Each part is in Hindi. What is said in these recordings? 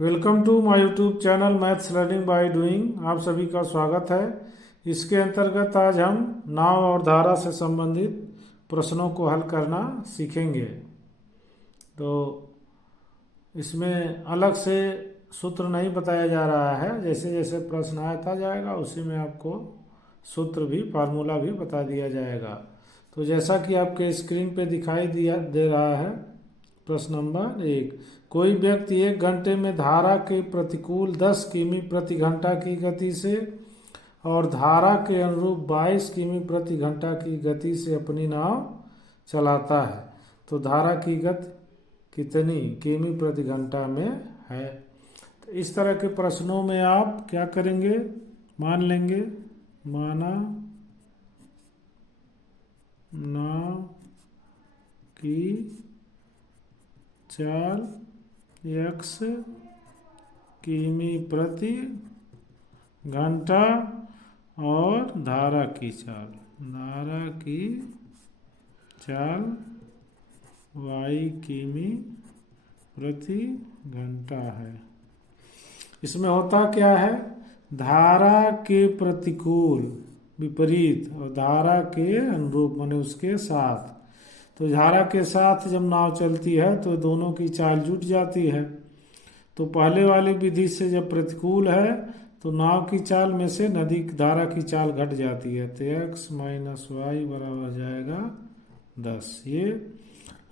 Welcome to my YouTube channel maths learning by doing. आप सभी का स्वागत है। इसके अंतर्गत आज हम नाव और धारा से संबंधित प्रश्नों को हल करना सीखेंगे। तो इसमें अलग से सूत्र नहीं बताया जा रहा है, जैसे जैसे प्रश्न आता जाएगा उसी में आपको सूत्र भी फार्मूला भी बता दिया जाएगा। तो जैसा कि आपके स्क्रीन पे दिखाई दिया दे रहा है, प्रश्न नंबर 1। कोई व्यक्ति 1 घंटे में धारा के प्रतिकूल 10 किमी प्रति घंटा की गति से और धारा के अनुरूप 22 किमी प्रति घंटा की गति से अपनी नाव चलाता है, तो धारा की गति कितनी किमी प्रति घंटा में है। तो इस तरह के प्रश्नों में आप क्या करेंगे, मान लेंगे, माना नाव की चाल x किमी प्रति घंटा और धारा की चाल y किमी प्रति घंटा है। इसमें होता क्या है, धारा के प्रतिकूल विपरीत और धारा के अनुरूप माने उसके साथ। तो धारा के साथ जब नाव चलती है तो दोनों की चाल जुट जाती है। तो पहले वाली विधि से जब प्रतिकूल है तो नाव की चाल में से नदी धारा की चाल घट जाती है, तो x माइनस वाई बराबर हो जाएगा 10। ये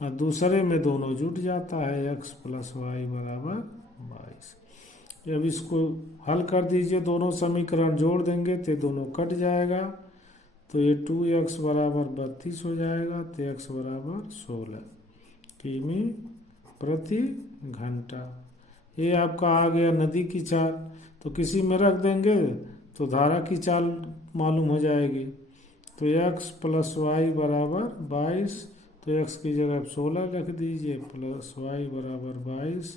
और दूसरे में दोनों जुट जाता है, x प्लस वाई बराबर 22। जब इसको हल कर दीजिए, दोनों समीकरण जोड़ देंगे तो दोनों कट जाएगा, तो ये 2x बराबर 32 हो जाएगा, तो x बराबर 16 किमी प्रति घंटा। ये आपका आ गया नदी की चाल। तो किसी में रख देंगे तो धारा की चाल मालूम हो जाएगी। तो x प्लस वाई बराबर 22, तो x की जगह 16 रख दीजिए, प्लस वाई बराबर 22,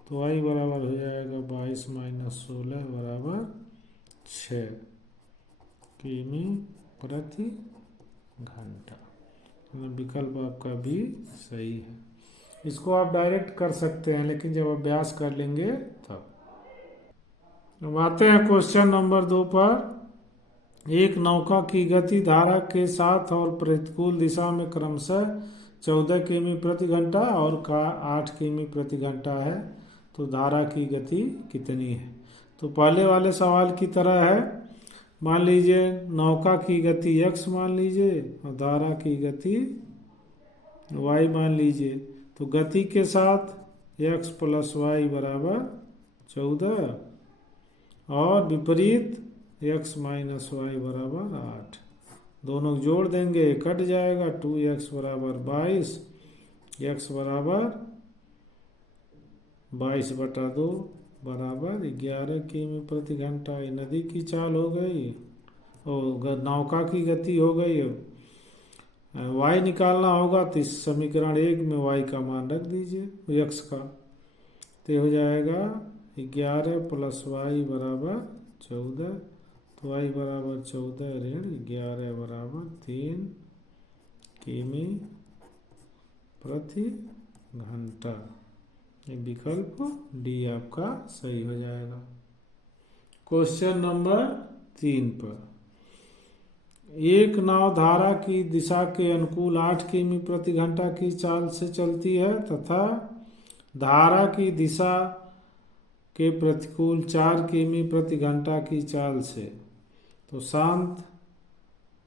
तो y बराबर हो जाएगा 22 माइनस 16 बराबर 6 किमी प्रति घंटा। विकल्प आपका भी सही है। इसको आप डायरेक्ट कर सकते हैं, लेकिन जब अभ्यास कर लेंगे तब। अब आते हैं क्वेश्चन नंबर 2 पर। एक नौका की गति धारा के साथ और प्रतिकूल दिशा में क्रमशः 14 किमी प्रति घंटा और 8 किमी प्रति घंटा है, तो धारा की गति कितनी है। तो पहले वाले सवाल की तरह है, मान लीजिए नौका की गति x मान लीजिए और धारा की गति y मान लीजिए। तो गति के साथ x प्लस वाई बराबर 14 और विपरीत x माइनस वाई बराबर 8। दोनों जोड़ देंगे, कट जाएगा, 2x बराबर 22, x बराबर 22/2 बराबर 11 किमी प्रति घंटा। ये नदी की चाल हो गई और नौका की गति हो गई। y निकालना होगा तो इस समीकरण 1 में y का मान रख दीजिए x का, तो हो जाएगा 11 प्लस वाई बराबर 14, तो y बराबर 14 ऋण 11 बराबर 3 किमी प्रति घंटा। ये विकल्प डी आपका सही हो जाएगा। क्वेश्चन नंबर 3 पर। एक नाव धारा की दिशा के अनुकूल 8 किमी प्रति घंटा की चाल से चलती है तथा धारा की दिशा के प्रतिकूल 4 किमी प्रति घंटा की चाल से, तो शांत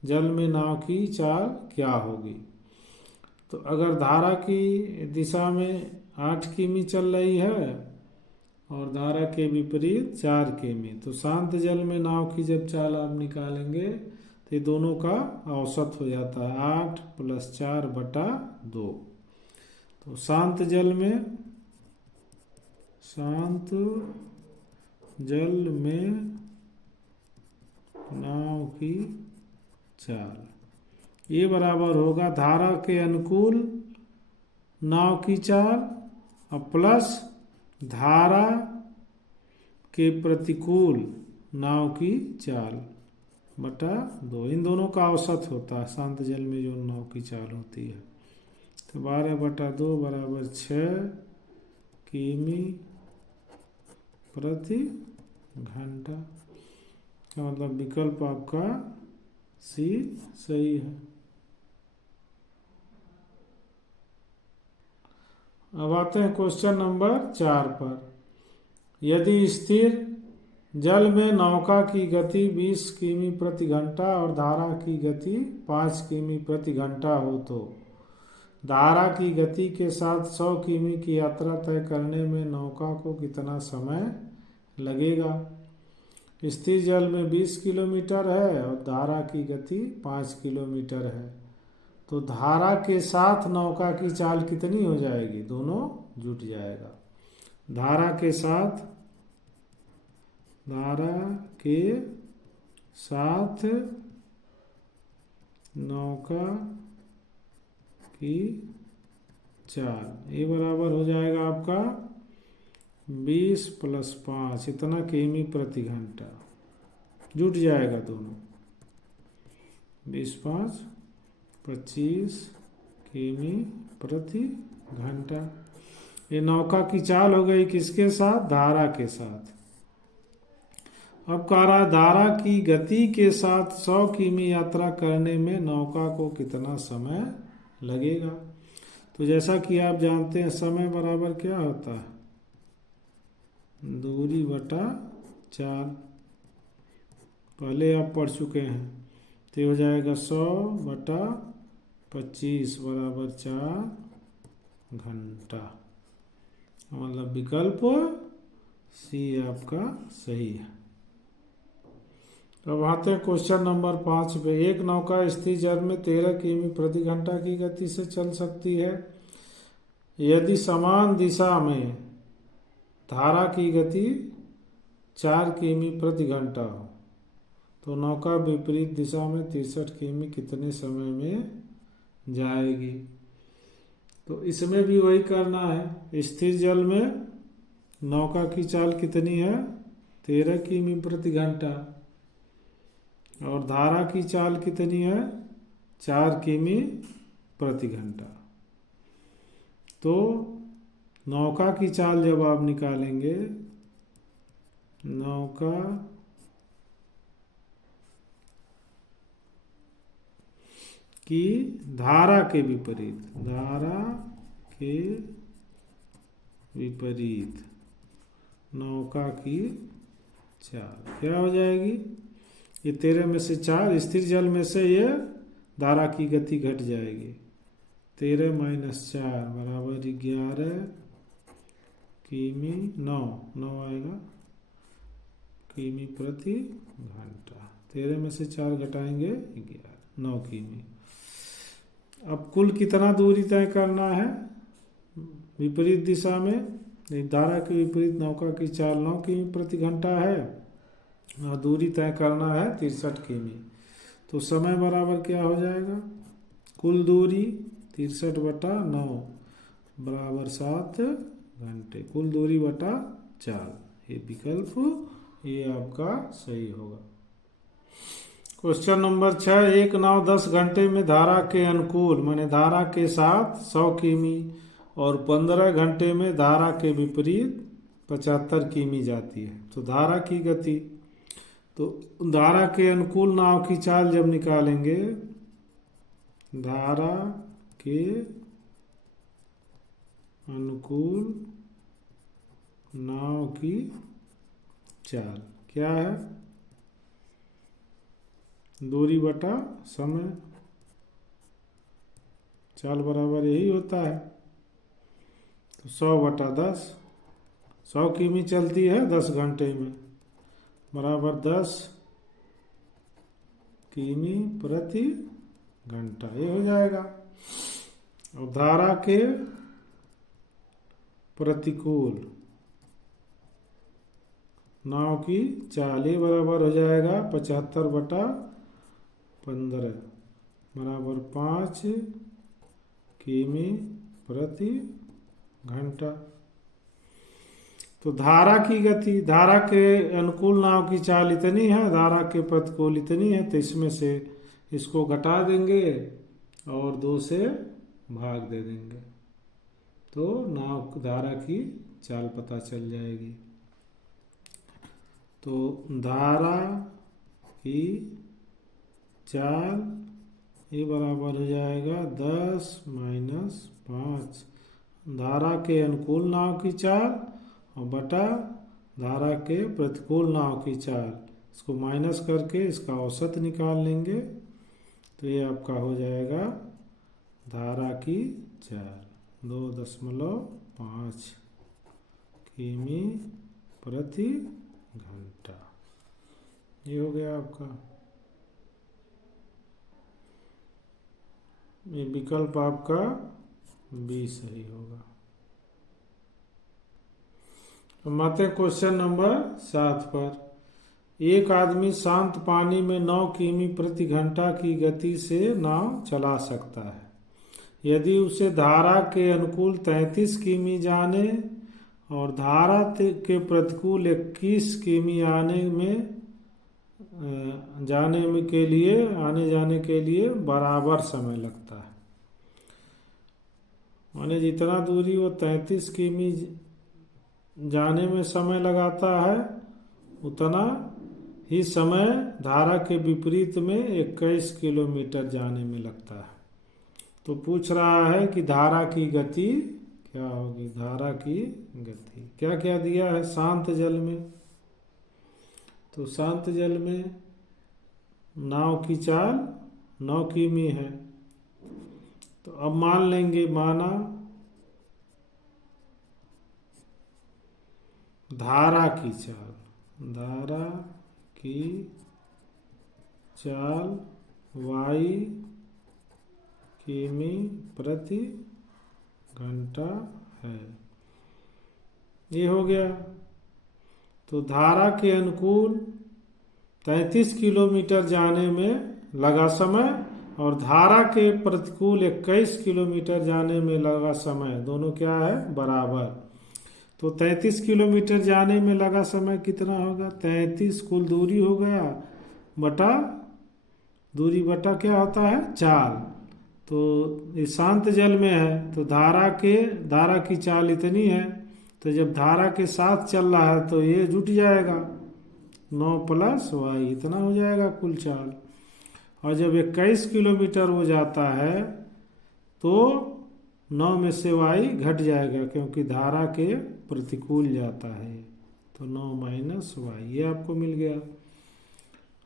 जल में नाव की चाल क्या होगी। तो अगर धारा की दिशा में 8 किमी चल रही है और धारा के विपरीत 4 किमी, तो शांत जल में नाव की जब चाल आप निकालेंगे तो ये दोनों का औसत हो जाता है 8 प्लस 4/2। तो शांत जल में नाव की चाल ये बराबर होगा धारा के अनुकूल नाव की चाल और प्लस धारा के प्रतिकूल नाव की चाल बटा 2। इन दोनों का औसत होता है शांत जल में जो नाव की चाल होती है। तो 12/2 बराबर 6 किमी प्रति घंटा का मतलब विकल्प आपका सी सही है। अब आते हैं क्वेश्चन नंबर 4 पर। यदि स्थिर जल में नौका की गति 20 किमी प्रति घंटा और धारा की गति 5 किमी प्रति घंटा हो तो धारा की गति के साथ 100 किमी की यात्रा तय करने में नौका को कितना समय लगेगा। स्थिर जल में 20 किलोमीटर है और धारा की गति 5 किलोमीटर है, तो धारा के साथ नौका की चाल कितनी हो जाएगी? दोनों जुट जाएगा। धारा के साथ नौका की चाल ये बराबर हो जाएगा आपका 20 + 5 इतना किमी प्रति घंटा, जुट जाएगा दोनों। 20 × 5 = 25 किमी प्रति घंटा। ये नौका की चाल हो गई किसके साथ? धारा के साथ। अब कह रहा धारा की गति के साथ 100 किमी यात्रा करने में नौका को कितना समय लगेगा। तो जैसा कि आप जानते हैं समय बराबर क्या होता है? दूरी बटा चाल, पहले आप पढ़ चुके हैं। तो हो जाएगा 100 बटा 25 बराबर 4 घंटा। मतलब विकल्प सी आपका सही है। अब आते हैं क्वेश्चन नंबर 5 पे। एक नौका स्थिर जल में 13 किमी प्रति घंटा की गति से चल सकती है। यदि समान दिशा में धारा की गति 4 किमी प्रति घंटा हो तो नौका विपरीत दिशा में 63 किमी कितने समय में जाएगी। तो इसमें भी वही करना है। स्थिर जल में नौका की चाल कितनी है? 13 किमी प्रति घंटा और धारा की चाल कितनी है? 4 किमी प्रति घंटा। तो नौका की चाल जब आप निकालेंगे, नौका की धारा के विपरीत नौका की चाल क्या हो जाएगी? ये 13 में से 4 स्थिर जल में से ये धारा की गति घट जाएगी। 13 - 4 बराबर 11 किमी 9 आएगा किमी प्रति घंटा। 13 में से 4 घटाएंगे 11 9 किमी। अब कुल कितना दूरी तय करना है विपरीत दिशा में? धारा के विपरीत नौका की चाल 9 किमी प्रति घंटा है और दूरी तय करना है 63 किमी। तो समय बराबर क्या हो जाएगा? कुल दूरी 63 बटा 9 बराबर 7 घंटे। कुल दूरी बटा चाल। ये विकल्प ये आपका सही होगा। Question number 6। एक नाव 10 घंटे में धारा के अनुकूल माने धारा के साथ 100 किमी और 15 घंटे में धारा के विपरीत 75 किमी जाती है। तो धारा की गति, तो धारा के अनुकूल नाव की चाल जब निकालेंगे, धारा के अनुकूल नाव की चाल क्या है? दूरी बटा समय। चाल बराबर यही होता है। तो 100 बटा 10, 100 किमी चलती है 10 घंटे में बराबर 10 किमी प्रति घंटा। ये हो जाएगा। और धारा के प्रतिकूल नाव की चाल ये बराबर हो जाएगा 75 बटा 15 बराबर 5 किमी प्रति घंटा। तो धारा की गति, धारा के अनुकूल नाव की चाल इतनी है, धारा के प्रतिकूल इतनी है, तो इसमें से इसको घटा देंगे और 2 से भाग दे देंगे तो नाव धारा की चाल पता चल जाएगी। तो धारा की चाल ये बराबर हो जाएगा 10 माइनस 5 धारा के अनुकूल नाव की चाल और बटा धारा के प्रतिकूल नाव की चाल। इसको माइनस करके इसका औसत निकाल लेंगे तो ये आपका हो जाएगा धारा की चाल 2.5 किमी प्रति घंटा। ये हो गया आपका। ये विकल्प आपका बी सही होगा। हम आते हैं क्वेश्चन नंबर 7 पर। एक आदमी शांत पानी में 9 किमी प्रति घंटा की गति से नाव चला सकता है। यदि उसे धारा के अनुकूल 33 किमी जाने और धारा के प्रतिकूल 21 किमी आने जाने के लिए बराबर समय लगता है। माने जितना दूरी वो 33 किमी जाने में समय लगाता है उतना ही समय धारा के विपरीत में 21 किलोमीटर जाने में लगता है। तो पूछ रहा है कि धारा की गति क्या होगी। धारा की गति क्या क्या दिया है शांत जल में। तो शांत जल में नाव की चाल 9 किमी है। तो अब मान लेंगे, माना धारा की चाल y किमी प्रति घंटा है। ये हो गया। तो धारा के अनुकूल 33 किलोमीटर जाने में लगा समय और धारा के प्रतिकूल 21 किलोमीटर जाने में लगा समय दोनों क्या है बराबर। तो 33 किलोमीटर जाने में लगा समय कितना होगा 33 कुल दूरी हो गया बटा दूरी बटा क्या होता है चाल। तो ये शांत जल में है तो धारा की चाल इतनी है। तो जब धारा के साथ चल रहा है तो ये जुट जाएगा 9 + y इतना हो जाएगा कुल चाल। और जब 21 किलोमीटर हो जाता है तो 9 में से y घट जाएगा क्योंकि धारा के प्रतिकूल जाता है। तो 9 माइनस y ये आपको मिल गया।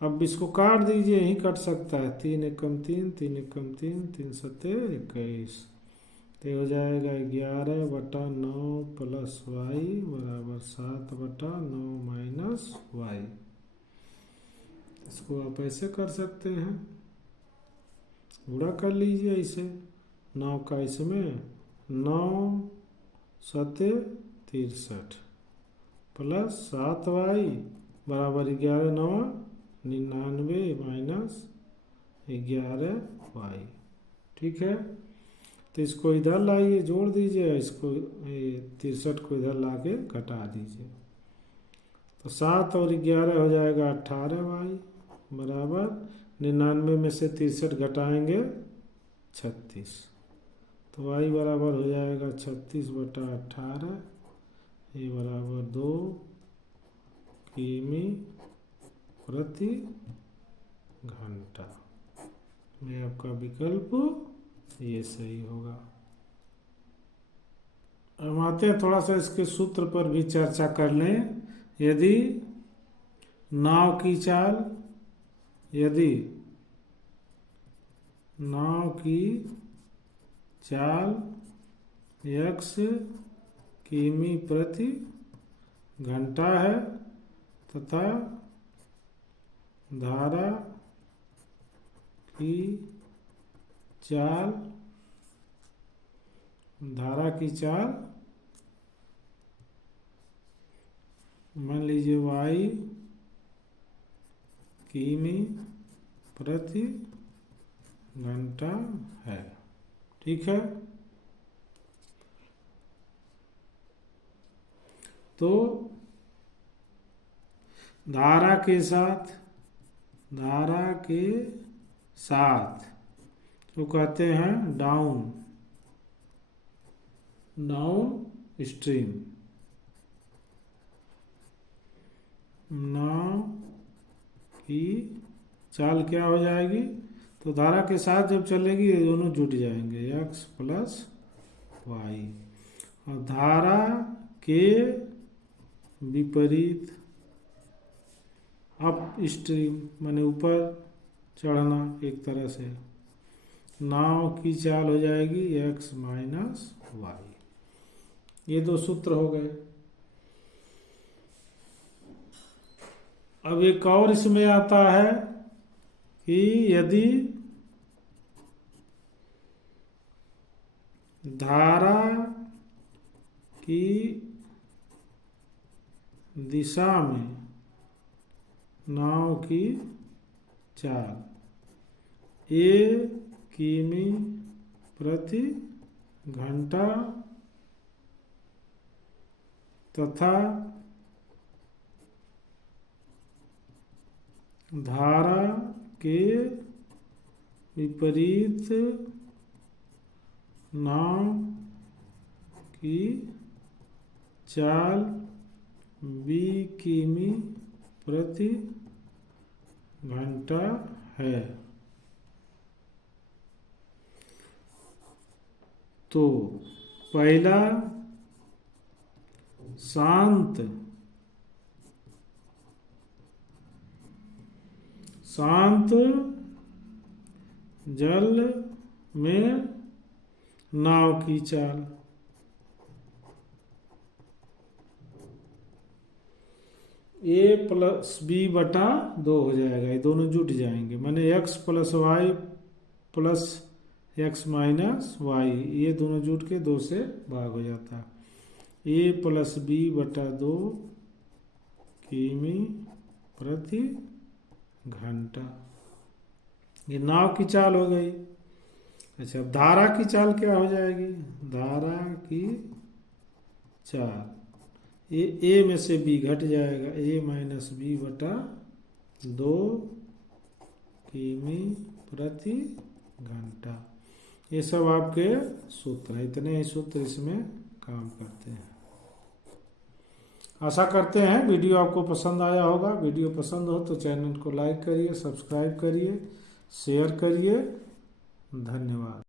अब इसको काट दीजिए, यही कट सकता है। 3 एकम 3 3 एकम 3 3 सत्ते 21 तो हो जाएगा 11 बटा 9 + y बराबर 7 बटा 9 माइनस y। इसको आप ऐसे कर सकते हैं, गुणा कर लीजिए इसे 9 का इसमें 9 सत्ते 63 + 7y बराबर 11 9 99 माइनस 11y। ठीक है। तो इसको इधर लाइए, जोड़ दीजिए, इसको 63 को इधर ला के घटा दीजिए। तो 7 और 11 हो जाएगा 18y बराबर 99 में से 63 घटाएंगे 36। तो y बराबर हो जाएगा 36 बटा 18 ये बराबर 2 किमी प्रति घंटा। ये आपका विकल्प ये सही होगा। अब आते हैं थोड़ा सा इसके सूत्र पर भी चर्चा कर लें। यदि नाव की चाल x किमी प्रति घंटा है तथा धारा की चाल मान लीजिए y किमी प्रति घंटा है। ठीक है। तो धारा के साथ तो कहते हैं डाउन स्ट्रीम की चाल क्या हो जाएगी, तो धारा के साथ जब चलेगी ये दोनों जुट जाएंगे, x प्लस वाई। और धारा के विपरीत अप स्ट्रीम माने ऊपर चढ़ना, एक तरह से नाव की चाल हो जाएगी x माइनस वाई। ये दो सूत्र हो गए। अब एक और इसमें आता है कि यदि धारा की दिशा में नाव की चाल a किमी प्रति घंटा तथा धारा के विपरीत नाव की चाल b किमी प्रति घंटा है, तो पहला शांत जल में नाव की चाल a प्लस बी बटा 2 हो जाएगा, ये दोनों जुट जाएंगे, माने x plus y plus x minus y, ये दोनों जुट के 2 से भाग हो जाता है। a प्लस बी बटा 2 किमी प्रति घंटा, ये नाव की चाल हो गई। अच्छा, अब धारा की चाल क्या हो जाएगी, धारा की चाल ये a में से b घट जाएगा, a माइनस बी बटा 2 किमी प्रति घंटा। ये सब आपके सूत्र है, इतने ही सूत्र इसमें काम करते हैं। आशा करते हैं वीडियो आपको पसंद आया होगा। वीडियो पसंद हो तो चैनल को लाइक करिए, सब्सक्राइब करिए, शेयर करिए। धन्यवाद।